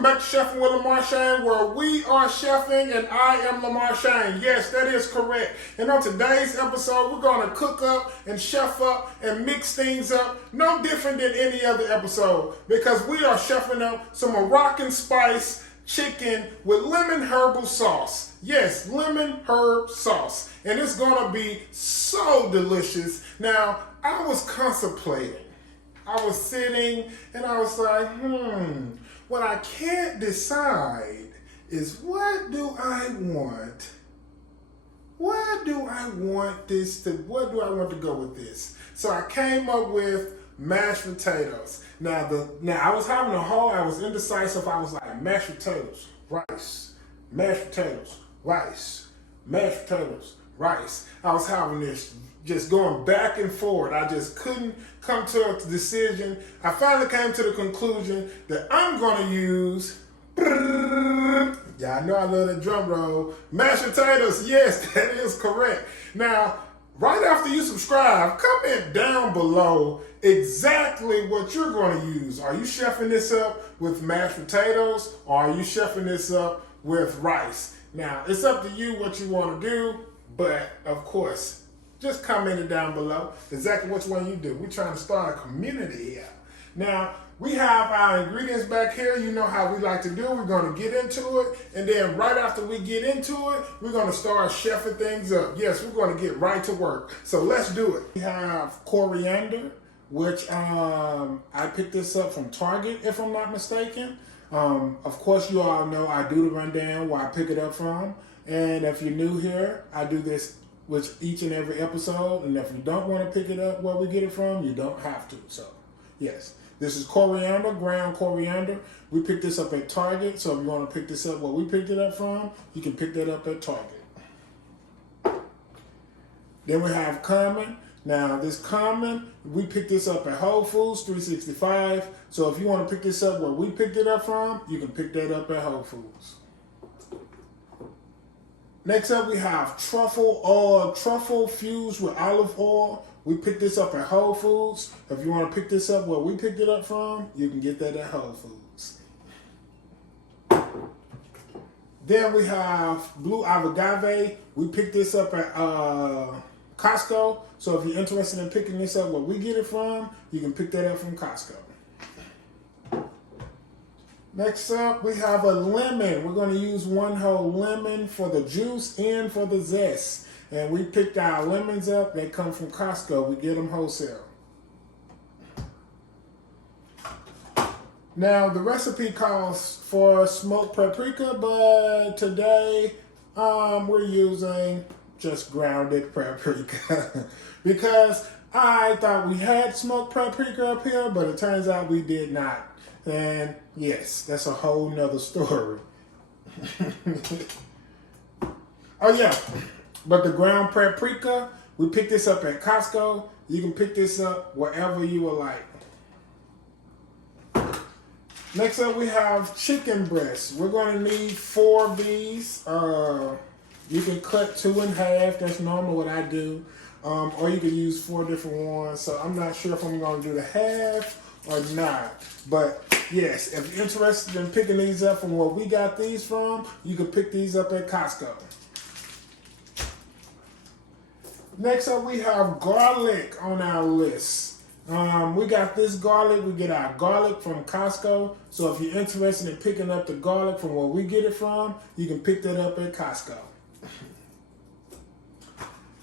welcome back to Chefing with Lamarshane, where we are chefing and I am Lamarshane. Yes, that is correct. And on today's episode, we're going to cook up and chef up and mix things up, no different than any other episode, because we are chefing up some Moroccan spice chicken with lemon herbal sauce. Yes, lemon herb sauce. And it's going to be so delicious. Now, I was contemplating. I was sitting and I was like, what I can't decide is what do I want? Where do I want this to, what do I want to go with this? So I came up with mashed potatoes. Now I was having I was indecisive. I was like mashed potatoes, rice, mashed potatoes, rice, mashed potatoes, rice. I was having this just going back and forth. I just couldn't come to a decision. I finally came to the conclusion that I'm going to use, yeah, I know I love that drum roll, mashed potatoes. Yes, that is correct. Now, right after you subscribe, comment down below exactly what you're going to use. Are you chefing this up with mashed potatoes, or are you chefing this up with rice? Now, it's up to you what you want to do, but of course, just comment it down below exactly which one you do. We're trying to start a community here. Now, we have our ingredients back here. You know how we like to do. We're going to get into it. And then right after we get into it, we're going to start chefing things up. Yes, we're going to get right to work. So let's do it. We have coriander, which I picked this up from Target, if I'm not mistaken. Of course, you all know I do the rundown where I pick it up from. And if you're new here, I do this with each and every episode, and if you don't want to pick it up where we get it from, you don't have to. So, yes, this is coriander, ground coriander. We picked this up at Target, so if you want to pick this up where we picked it up from, you can pick that up at Target. Then we have cumin. Now, this cumin, we picked this up at Whole Foods 365, so if you want to pick this up where we picked it up from, you can pick that up at Whole Foods. Next up, we have truffle oil, truffle fused with olive oil. We picked this up at Whole Foods. If you want to pick this up where we picked it up from, you can get that at Whole Foods. Then we have blue agave. We picked this up at Costco. So if you're interested in picking this up where we get it from, you can pick that up from Costco. Next up, we have a lemon. We're going to use one whole lemon for the juice and for the zest. And we picked our lemons up. They come from Costco. We get them wholesale. Now, the recipe calls for smoked paprika, but today we're using just grounded paprika because I thought we had smoked paprika up here, but it turns out we did not. And yes, that's a whole nother story. Oh yeah, but the ground paprika, we picked this up at Costco. You can pick this up wherever you would like. Next up, we have chicken breasts. We're going to need 4 of these. You can cut 2 in half. That's normal what I do. Or you can use 4 different ones. So I'm not sure if I'm going to do the half or not. But yes, if you're interested in picking these up from where we got these from, you can pick these up at Costco. Next up, we have garlic on our list. We got this garlic. We get our garlic from Costco. So if you're interested in picking up the garlic from where we get it from, you can pick that up at Costco.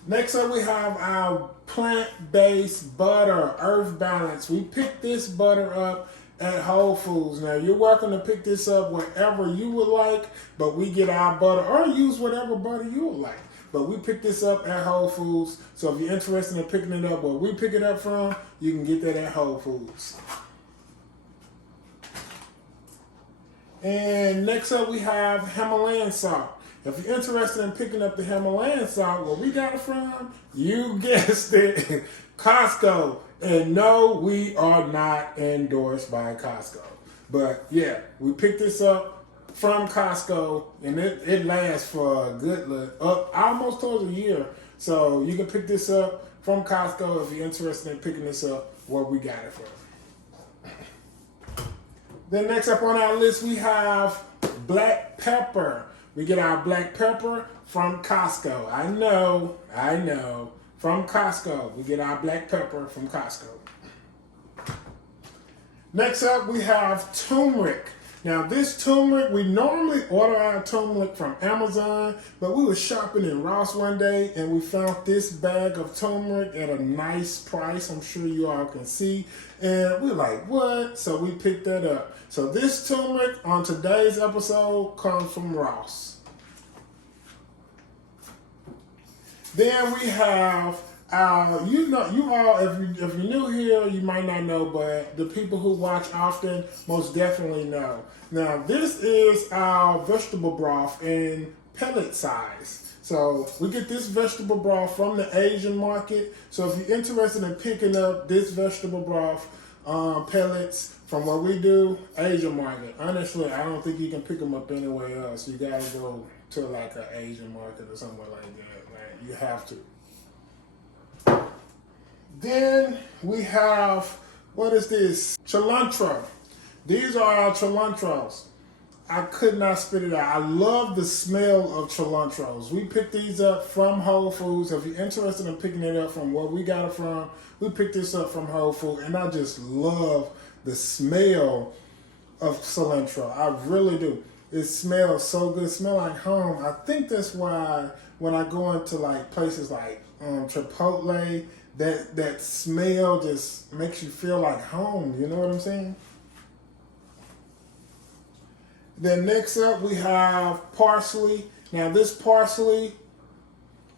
Next up, we have our plant-based butter, Earth Balance. We picked this butter up at Whole Foods. Now, you're welcome to pick this up wherever you would like, but we get our butter, or use whatever butter you would like. But we picked this up at Whole Foods, so if you're interested in picking it up where we pick it up from, you can get that at Whole Foods. And next up, we have Himalayan salt. If you're interested in picking up the Himalayan salt, where we got it from, you guessed it, Costco. And no, we are not endorsed by Costco. But yeah, we picked this up from Costco, and it lasts for a good almost towards a year. So you can pick this up from Costco if you're interested in picking this up where we got it from. Then next up on our list, we have black pepper. We get our black pepper from Costco. I know. From Costco. We get our black pepper from Costco. Next up, we have turmeric. Now this turmeric, we normally order our turmeric from Amazon, but we were shopping in Ross one day and we found this bag of turmeric at a nice price. I'm sure you all can see. And we're like, what? So we picked that up. So this turmeric on today's episode comes from Ross. Then we have you all, if you're new here, you might not know, but the people who watch often most definitely know. Now, this is our vegetable broth in pellet size. So we get this vegetable broth from the Asian market. So if you're interested in picking up this vegetable broth pellets from what we do, Asian market. Honestly, I don't think you can pick them up anywhere else. You gotta go to like an Asian market or somewhere like that. Right? You have to. Then we have, what is this? Cilantro. These are our cilantros. I could not spit it out. I love the smell of cilantros. We picked these up from Whole Foods. If you're interested in picking it up from where we got it from, we picked this up from Whole Foods, and I just love the smell of cilantro. I really do. It smells so good. It smells like home. I think that's why when I go into like places like Chipotle, that smell just makes you feel like home. You know what I'm saying? Then next up we have parsley. Now this parsley,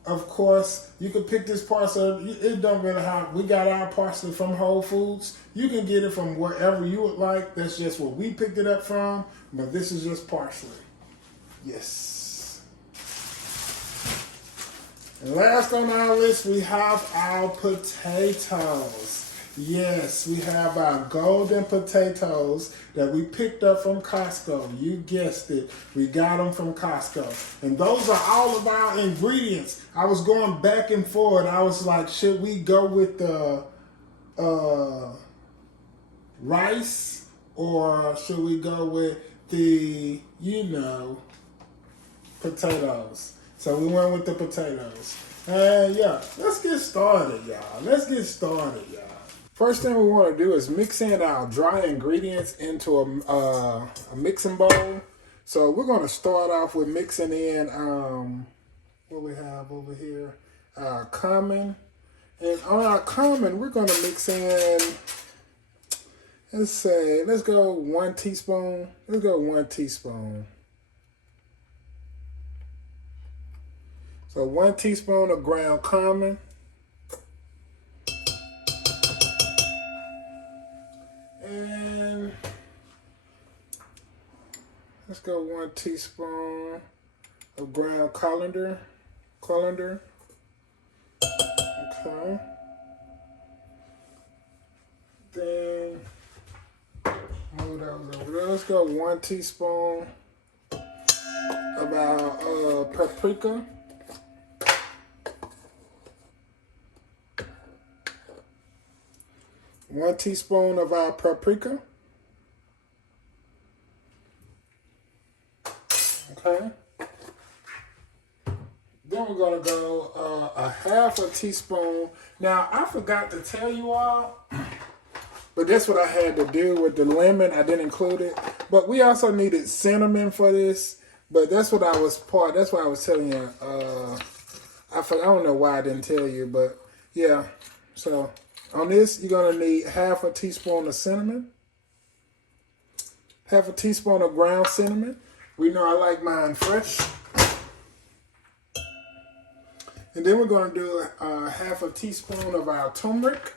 of course, you can pick this parsley. It don't really have. We got our parsley from Whole Foods. You can get it from wherever you would like. That's just where we picked it up from. But this is just parsley. Yes. And last on our list, we have our potatoes. Yes, we have our golden potatoes that we picked up from Costco. You guessed it. We got them from Costco. And those are all of our ingredients. I was going back and forth. I was like, should we go with the rice or should we go with the, potatoes? So we went with the potatoes. And yeah, let's get started, y'all. First thing we want to do is mix in our dry ingredients into a mixing bowl. So we're going to start off with mixing in what we have over here, cumin. And on our cumin, we're going to mix in, let's go 1 teaspoon. Let's go 1 teaspoon. So 1 teaspoon of ground cumin. And let's go 1 teaspoon of ground colander. Okay. Then move those over there. Let's go 1 teaspoon of our paprika. One teaspoon of our paprika. Okay. Then we're going to go a half a teaspoon. Now, I forgot to tell you all, but that's what I had to do with the lemon. I didn't include it. But we also needed cinnamon for this. But that's what that's why I was telling you. I don't know why I didn't tell you, but yeah. So on this, you're going to need half a teaspoon of cinnamon. Half a teaspoon of ground cinnamon. We know I like mine fresh. And then we're going to do half a teaspoon of our turmeric.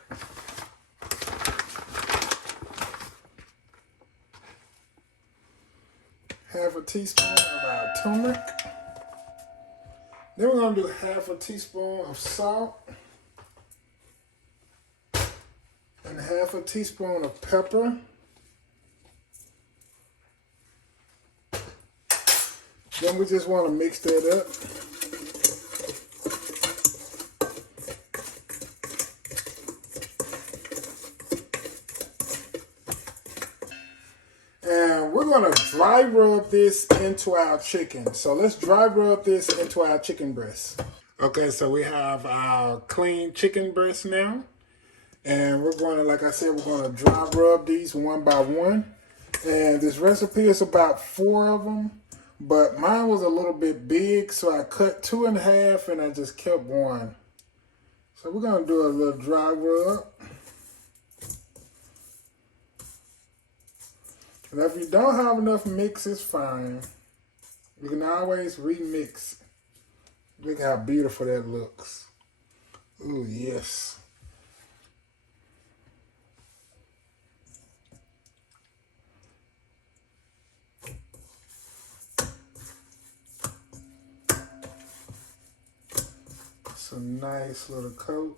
Half a teaspoon of our turmeric. Then we're going to do half a teaspoon of salt. And half a teaspoon of pepper. Then we just want to mix that up. dry rub this into our chicken. So let's dry rub this into our chicken breast. Okay, so we have our clean chicken breast now. And we're going to, like I said, we're going to dry rub these one by one. And this recipe is about 4 of them. But mine was a little bit big, so I cut 2 in half and I just kept 1. So we're going to do a little dry rub. And if you don't have enough mix, it's fine. You can always remix. Look how beautiful that looks. Ooh, yes. It's a nice little coat.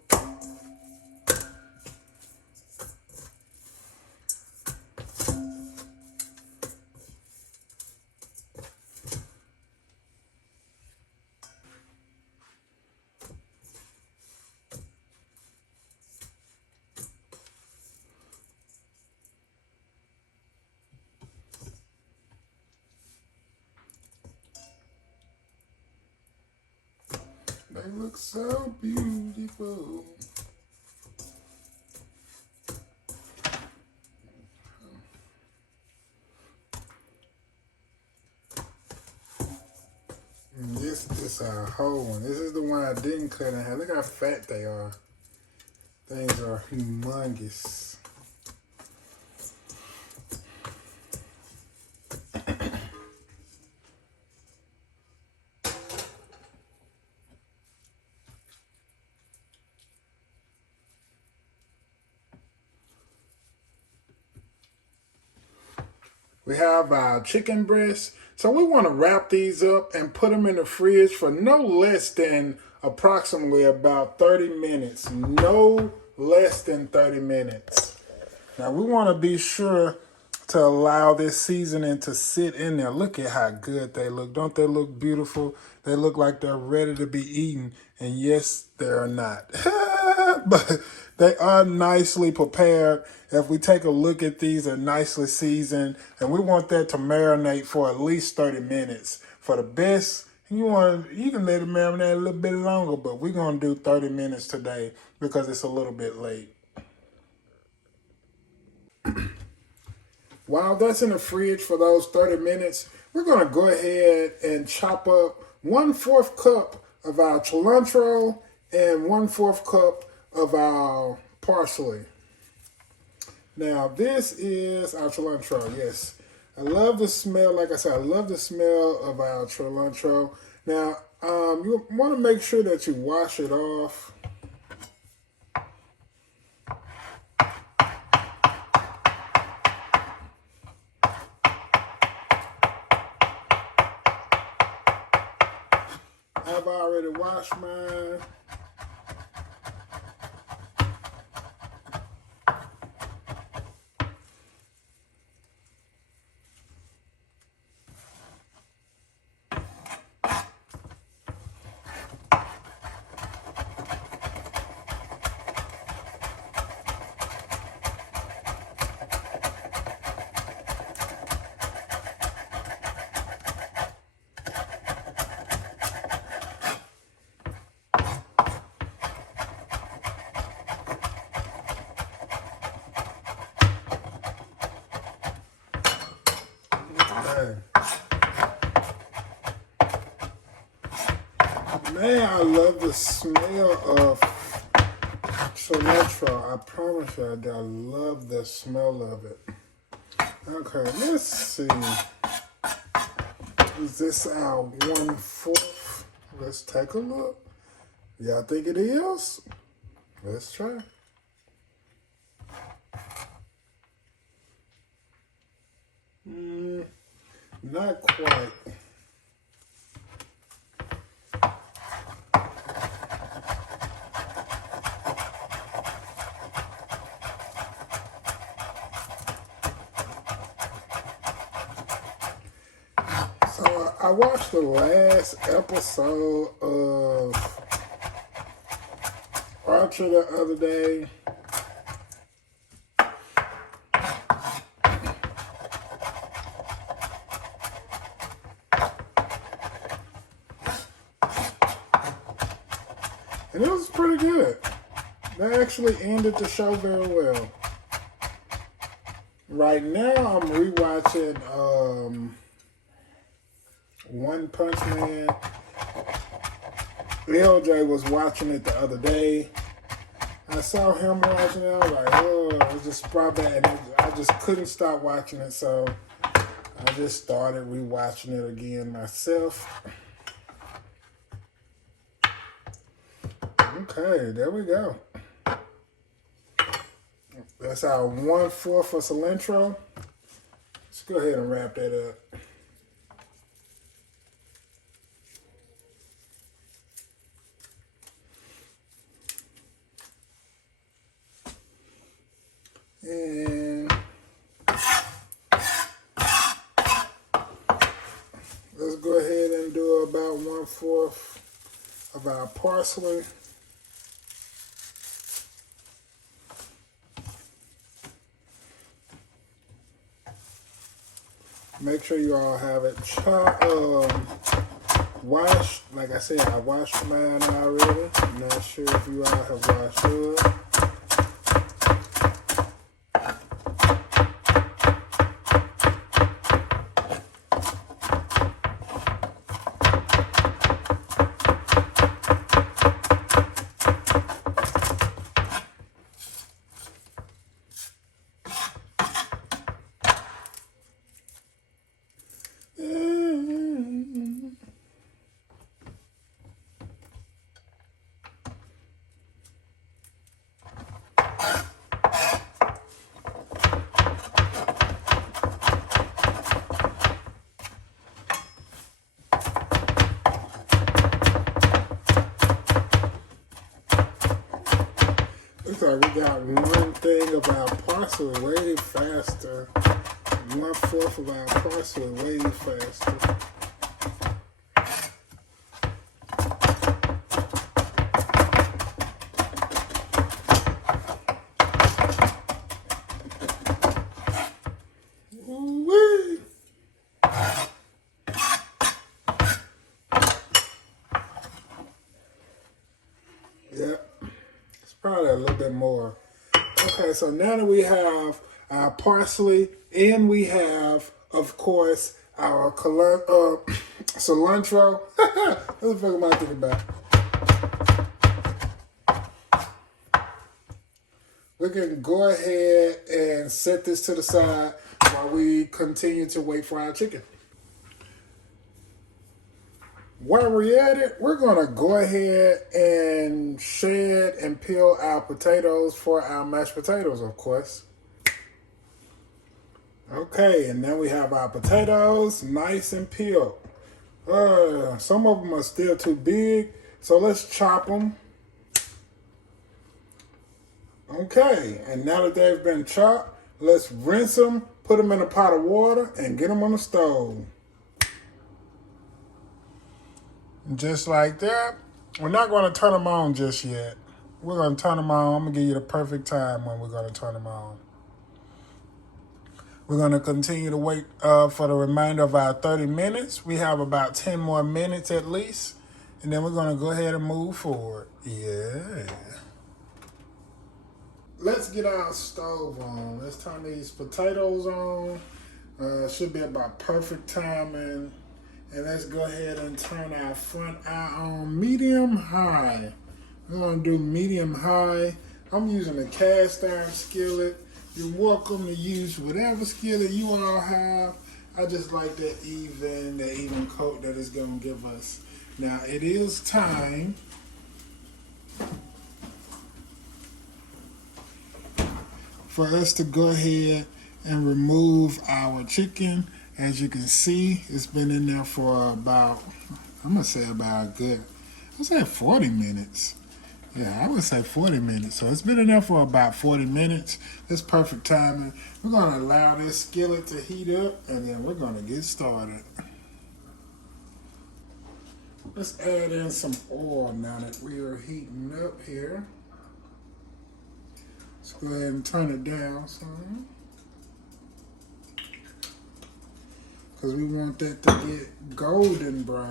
They look so beautiful. And this is our whole one. This is the one I didn't cut in half. Look how fat they are. Things are humongous. We have our chicken breasts. So we want to wrap these up and put them in the fridge for no less than approximately about 30 minutes. No less than 30 minutes. Now we want to be sure to allow this seasoning to sit in there. Look at how good they look. Don't they look beautiful? They look like they're ready to be eaten. And yes, they are not. But they are nicely prepared. If we take a look at these, they're nicely seasoned. And we want that to marinate for at least 30 minutes. For the best, you can let it marinate a little bit longer, but we're going to do 30 minutes today because it's a little bit late. While that's in the fridge for those 30 minutes, we're going to go ahead and chop up 1/4 cup of our cilantro and 1/4 cup of our parsley. Now, this is our cilantro, yes. I love the smell, like I said, I love the smell of our cilantro. Now, you want to make sure that you wash it off. I've already washed mine. Man, I love the smell of cilantro. I promise you, I love the smell of it. Okay, let's see. Is this our 1/4? Let's take a look. Y'all think it is? Let's try. Not quite. So I watched the last episode of Archer the other day. And it was pretty good. They actually ended the show very well. Right now, I'm rewatching One Punch Man. LJ was watching it the other day. I saw him watching it. I was like, oh, it was just probably, and I just couldn't stop watching it, so I just started rewatching it again myself. Okay, there we go. That's our 1/4 for cilantro. Let's go ahead and wrap that up. And let's go ahead and do about 1/4 of our parsley. Make sure you all have it washed. Like I said, I washed mine already. I'm not sure if you all have washed yours. Looks like we got one thing of our parsley way faster. 1/4 of our parsley way faster. Ooh-wee. Yep. Probably a little bit more. Okay, so now that we have our parsley and we have, of course, our cilantro. What the fuck am I thinking about? We can go ahead and set this to the side while we continue to wait for our chicken. While we're at it, we're going to go ahead and shed and peel our potatoes for our mashed potatoes, of course. Okay, and then we have our potatoes nice and peeled. Some of them are still too big, so let's chop them. Okay, and now that they've been chopped, let's rinse them, put them in a pot of water, and get them on the stove. Just like that. We're not going to turn them on just yet. We're going to turn them on. I'm going to give you the perfect time when we're going to turn them on. We're going to continue to wait for the remainder of our 30 minutes. We have about 10 more minutes at least. And then we're going to go ahead and move forward. Yeah. Let's get our stove on. Let's turn these potatoes on. Should be about perfect timing. And let's go ahead and turn our front eye on medium high. We're going to do medium high. I'm using a cast iron skillet. You're welcome to use whatever skillet you all have. I just like the even coat that it's going to give us. Now it is time for us to go ahead and remove our chicken. As you can see, it's been in there for about, I'm going to say about a good, I'll say 40 minutes. Yeah, I would say 40 minutes. So it's been in there for about 40 minutes. That's perfect timing. We're going to allow this skillet to heat up, and then we're going to get started. Let's add in some oil now that we are heating up here. Let's go ahead and turn it down some. Because we want that to get golden brown.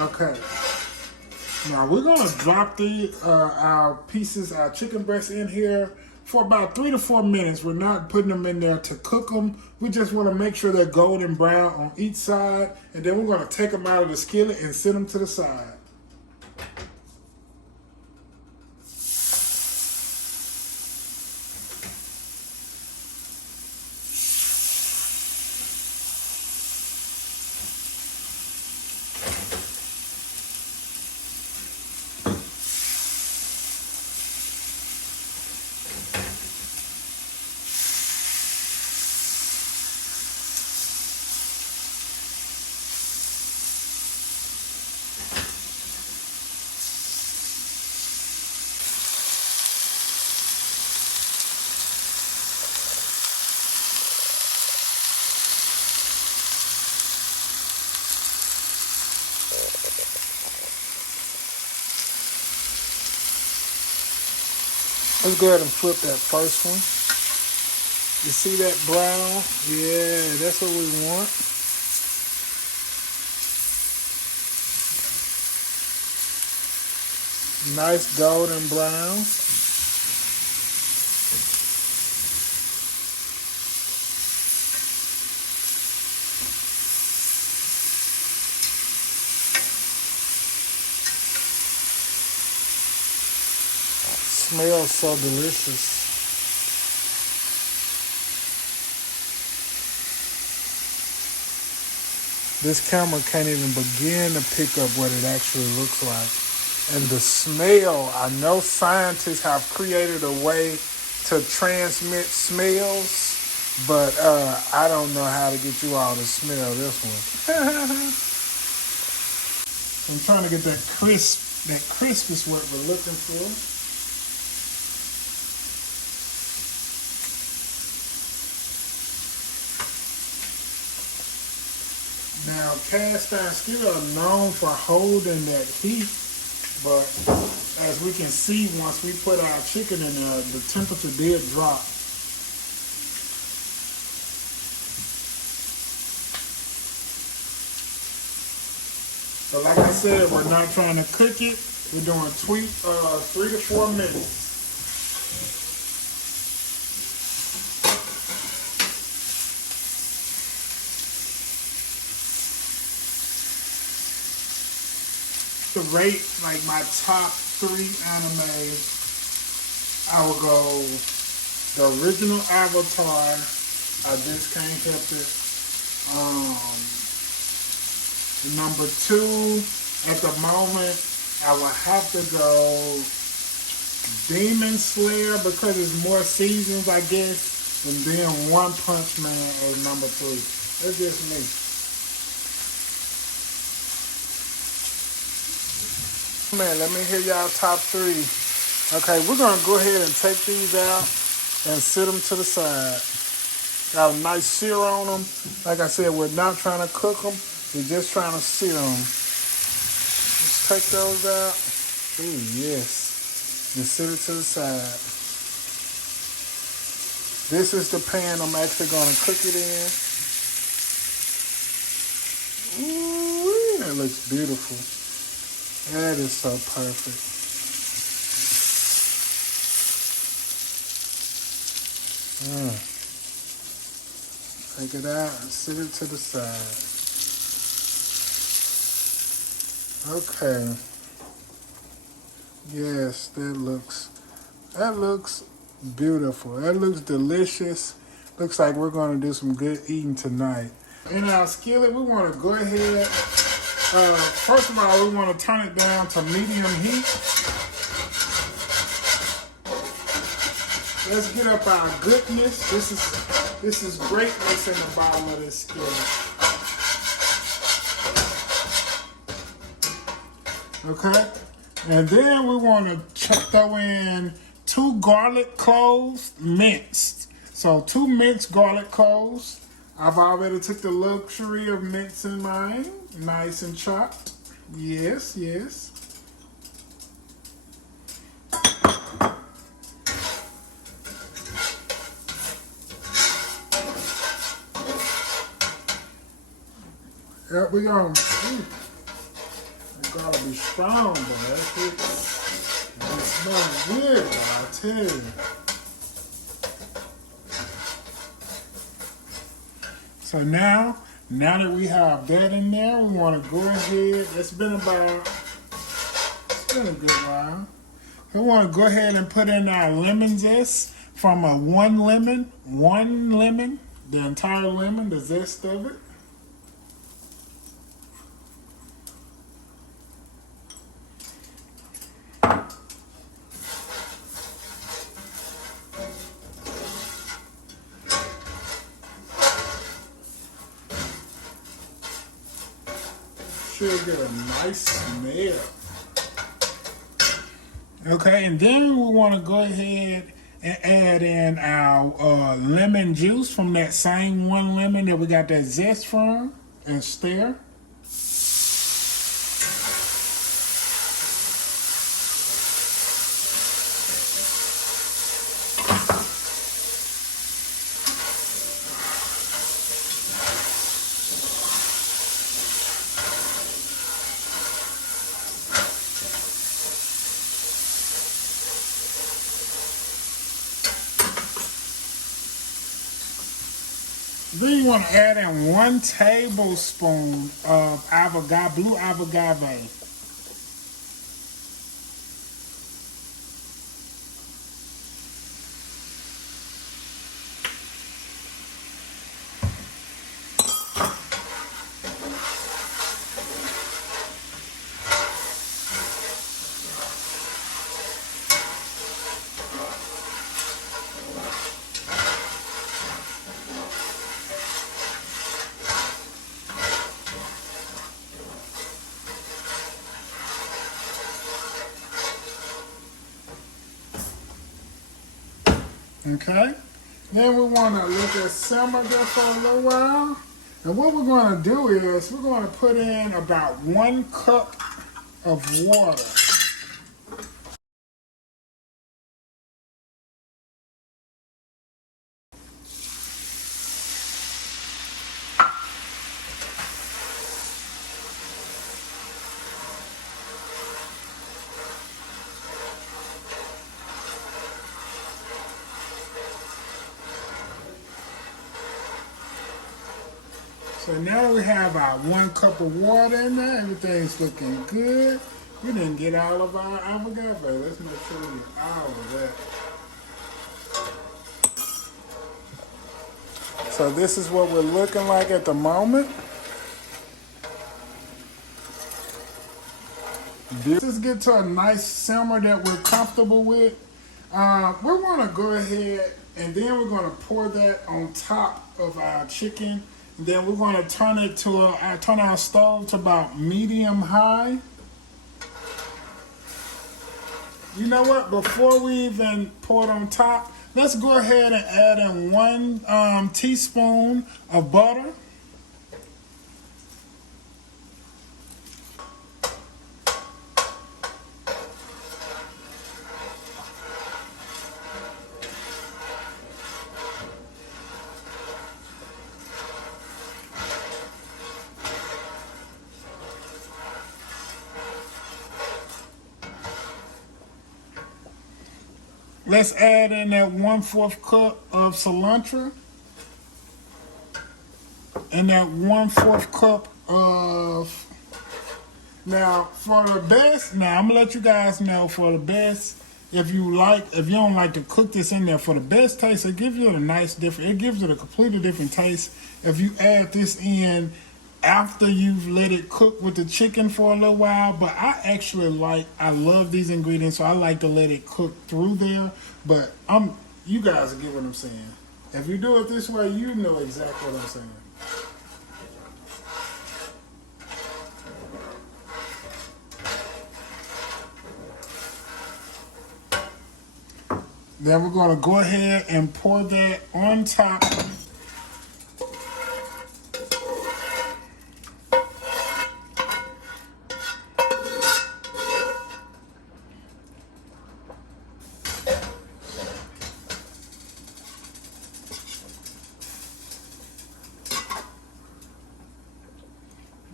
Okay. Now we're gonna drop our pieces, our chicken breasts in here for about 3 to 4 minutes. We're not putting them in there to cook them. We just want to make sure they're golden brown on each side, and then we're gonna take them out of the skillet and set them to the side. Let's go ahead and flip that first one. You see that brown? Yeah, that's what we want. Nice golden brown. Smells so delicious. This camera can't even begin to pick up what it actually looks like. And the smell, I know scientists have created a way to transmit smells, but I don't know how to get you all to smell this one. I'm trying to get that crisp. That crisp is what we're looking for. Now, cast iron skillets are known for holding that heat, but as we can see, once we put our chicken in there, the temperature did drop. But like I said, we're not trying to cook it. We're doing 3 to 4 minutes. To rate like my top 3 animes, I will go the original Avatar. I just can't help it. Number 2, at the moment, I will have to go Demon Slayer because it's more seasons, I guess, and then One Punch Man as number 3. That's just me. Man, let me hear y'all top 3. Okay, we're gonna go ahead and take these out and sit them to the side. Got a nice sear on them. Like I said, we're not trying to cook them. We're just trying to sear them. Let's take those out. Ooh, yes. And sit it to the side. This is the pan I'm actually gonna cook it in. Ooh, that looks beautiful. That is so perfect. Take it out and sit it to the side. Okay. Yes, that looks beautiful. That looks delicious. Looks like we're going to do some good eating tonight. In our skillet, we want to go ahead. First of all, we want to turn it down to medium heat. Let's get up our goodness. This is greatness in the bottom of this skillet. Okay, and then we want to throw in 2 garlic cloves minced. So 2 minced garlic cloves. I've already took the luxury of mincing mine, nice and chopped. Yes, yes. There we go. gotta be strong, boy. It smells good, boy, I tell you. So now that we have that in there, we want to go ahead. It's been a good while. We want to go ahead and put in our lemon zest from a one lemon, the entire lemon, the zest of it. Should get a nice smell. Okay, and then we want to go ahead and add in our lemon juice from that same one lemon that we got that zest from, and stir. Then you want to add in 1 tablespoon of blue avocado. Okay, then we want to let it simmer there for a little while. And what we're going to do is we're going to put in about 1 cup of water. So now we have our 1 cup of water in there. Everything's looking good. We didn't get all of our avocado. Let's make sure we get all of that. So this is what we're looking like at the moment. Let's get to a nice simmer that we're comfortable with. We want to go ahead and then we're going to pour that on top of our chicken. Then we're going to turn our stove to about medium high. You know what? Before we even pour it on top, let's go ahead and add in 1 teaspoon of butter. Let's add in that 1/4 cup of cilantro and that 1/4 cup of, now for the best, I'm gonna let you guys know for the best, if you don't like to cook this in there, for the best taste, it gives it a completely different taste if you add this in after you've let it cook with the chicken for a little while. But I love these ingredients, so I like to let it cook through there. But you guys get what I'm saying. If you do it this way, you know exactly what I'm saying. Then we're going to go ahead and pour that on top.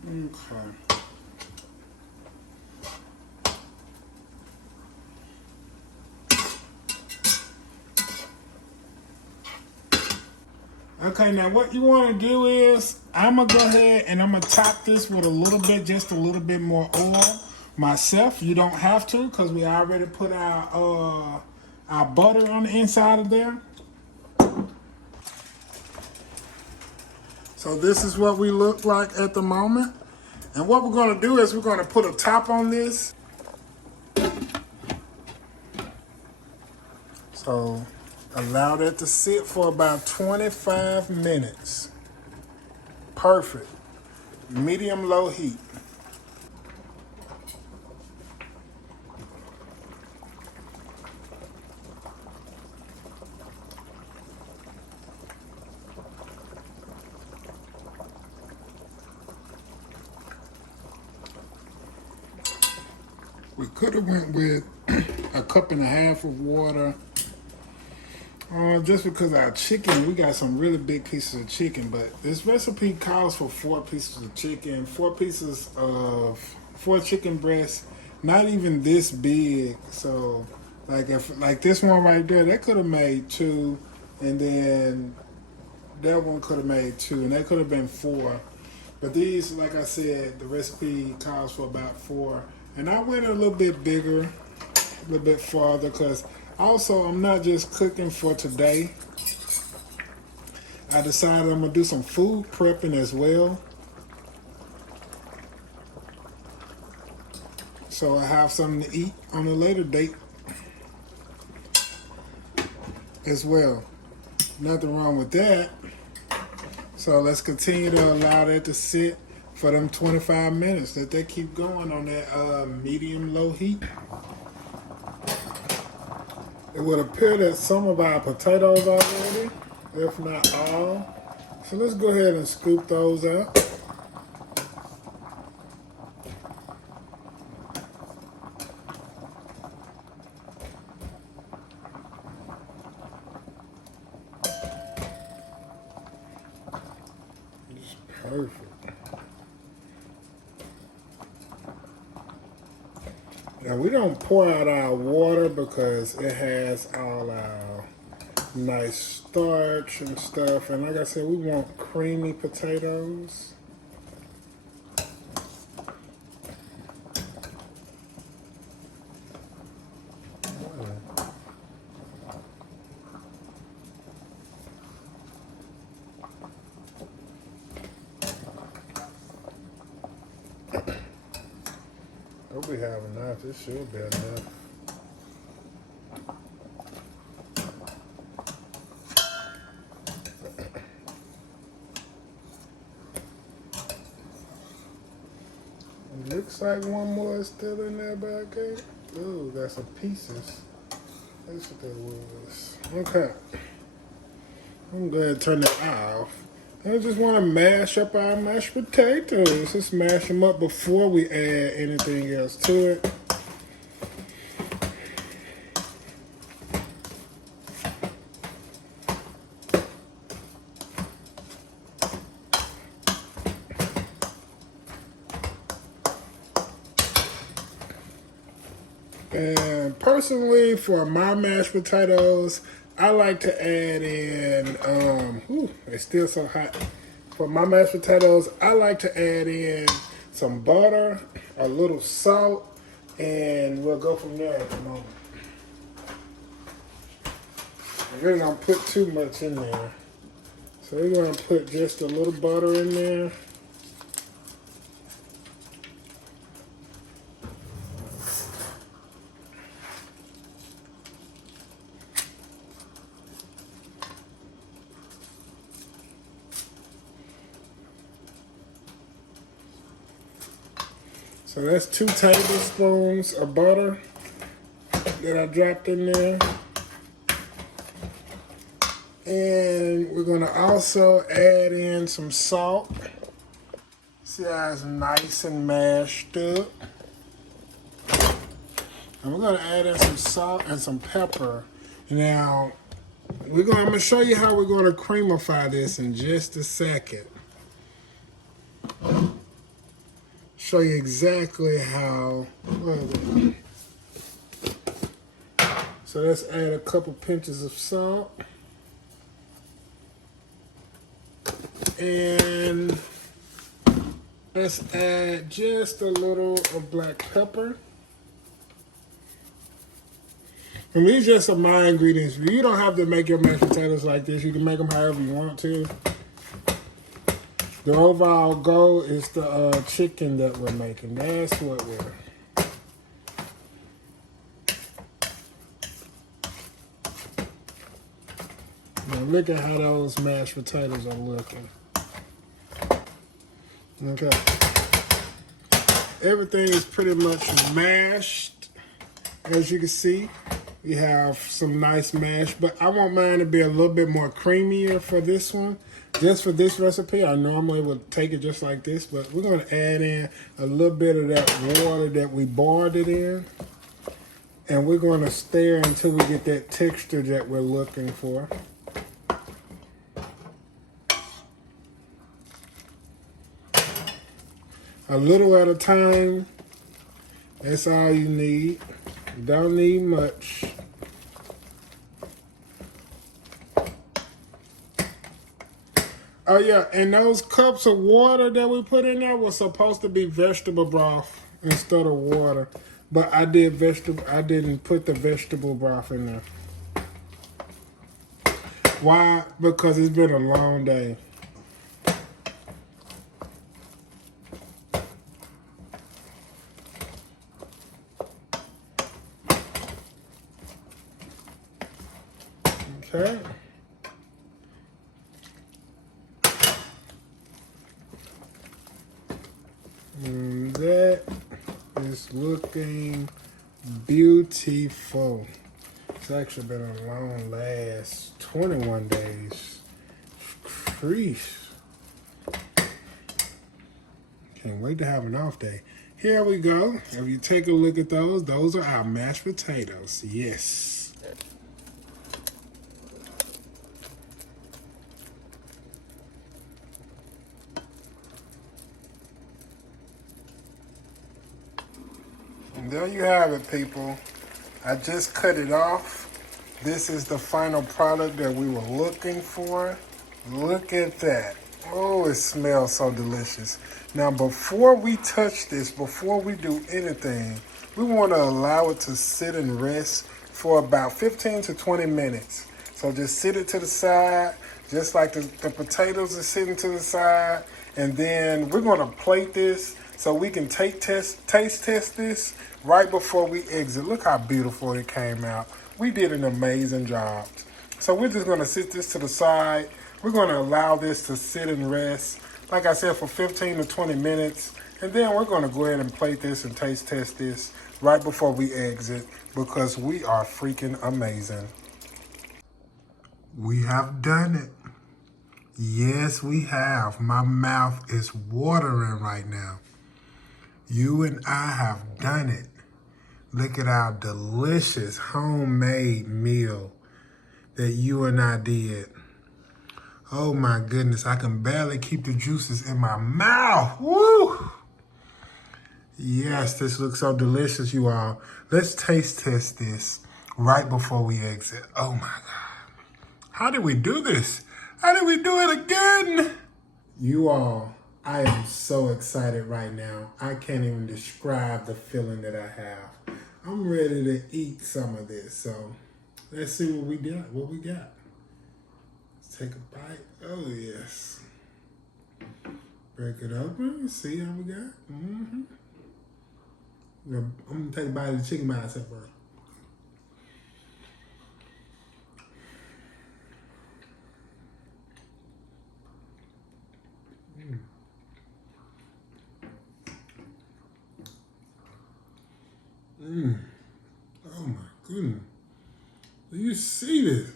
Okay. Okay, now what you want to do is, I'm going to go ahead and I'm going to top this with a little bit, just a little bit more oil myself. You don't have to because we already put our butter on the inside of there. So this is what we look like at the moment. And what we're going to do is we're going to put a top on this. So allow that to sit for about 25 minutes. Perfect. Medium low heat. We could have went with a cup and a half of water. Just because our chicken, we got some really big pieces of chicken, but this recipe calls for 4 pieces of chicken, 4 chicken breasts, not even this big. So like this one right there, that could have made 2, and then that one could have made 2, and that could have been 4. But these, like I said, the recipe calls for about 4. And I went a little bit bigger, a little bit farther, because also I'm not just cooking for today. I decided I'm going to do some food prepping as well. So I have something to eat on a later date as well. Nothing wrong with that. So let's continue to allow that to sit for them 25 minutes. Let that keep going on that medium-low heat. It would appear that some of our potatoes are ready, if not all. So let's go ahead and scoop those out. It's perfect. Now we don't pour out our water because it has all our nice starch and stuff. And like I said, we want creamy potatoes. Hope we have enough. This should be enough. It looks like one more is still in there, back there. Ooh, got some pieces. That's what that was. Okay. I'm going to turn it off. I just want to mash up our mashed potatoes. Just mash them up before we add anything else to it. And personally, for my mashed potatoes, I like to add in, it's still so hot. For my mashed potatoes, I like to add in some butter, a little salt, and we'll go from there at the moment. I really don't put too much in there. So we're going to put just a little butter in there. So that's 2 tablespoons of butter that I dropped in there. And we're gonna also add in some salt. See how it's nice and mashed up. And we're gonna add in some salt and some pepper. Now, I'm gonna show you how we're gonna creamify this in just a second. Show you exactly how. So let's add a couple pinches of salt. And let's add just a little of black pepper. And these are just some of my ingredients. You don't have to make your mashed potatoes like this. You can make them however you want to. The overall goal is the chicken that we're making. That's what we're... Now look at how those mashed potatoes are looking. Okay. Everything is pretty much mashed. As you can see, we have some nice mash, but I want mine to be a little bit more creamier for this one. Just for this recipe, I normally would take it just like this, but we're going to add in a little bit of that water that we boiled it in. And we're going to stir until we get that texture that we're looking for. A little at a time. That's all you need. You don't need much. Oh yeah, and those cups of water that we put in there was supposed to be vegetable broth instead of water. But I didn't put the vegetable broth in there. Why? Because it's been a long day. Okay. And that is looking beautiful. It's actually been a long last 21 days. Crease. Can't wait to have an off day. Here we go. If you take a look at those are our mashed potatoes. Yes. And there you have it, people. I just cut it off. This is the final product that we were looking for. Look at that. Oh, it smells so delicious. Now, before we touch this, before we do anything, we want to allow it to sit and rest for about 15 to 20 minutes. So just sit it to the side, just like the potatoes are sitting to the side. And then we're going to plate this so we can taste test this right before we exit. Look how beautiful it came out. We did an amazing job. So we're just going to sit this to the side. We're going to allow this to sit and rest, like I said, for 15 to 20 minutes. And then we're going to go ahead and plate this and taste test this right before we exit because we are freaking amazing. We have done it. Yes, we have. My mouth is watering right now. You and I have done it. Look at our delicious homemade meal that you and I did. Oh my goodness, I can barely keep the juices in my mouth. Woo! Yes, this looks so delicious, you all. Let's taste test this right before we exit. Oh my God. How did we do this? How did we do it again? You all, I am so excited right now. I can't even describe the feeling that I have. I'm ready to eat some of this. So let's see what we got. Let's take a bite. Oh yes. Break it open. See how we got. I'm gonna take a bite of the chicken by itself first. Oh my goodness. Do you see this?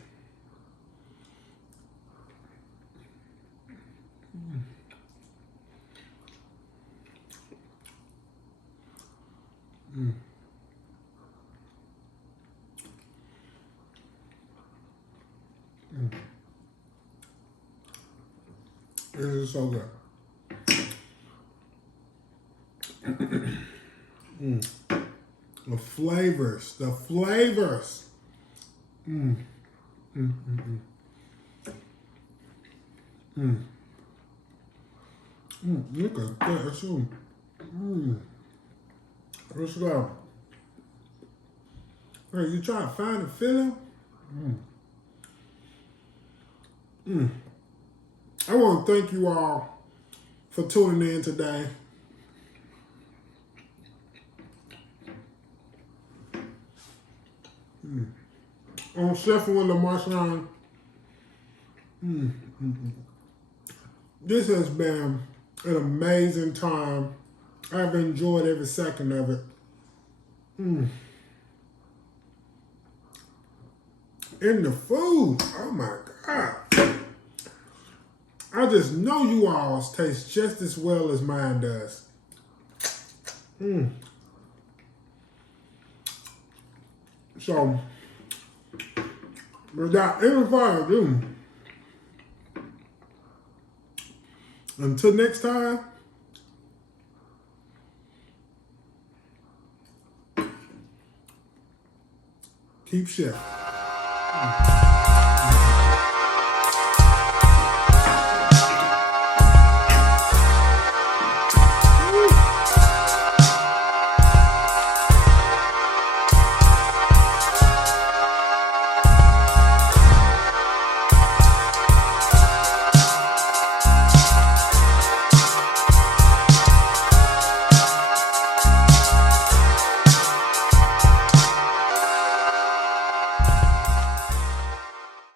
This is so good. The flavors. Look at that, too. Let's go. Hey, you trying to find a feeling? I want to thank you all for tuning in today. On Chefing with Lamarshane. This has been an amazing time. I've enjoyed every second of it. And the food, oh my God. I just know you all's taste just as well as mine does. So, without any further ado, until next time, keep chefing.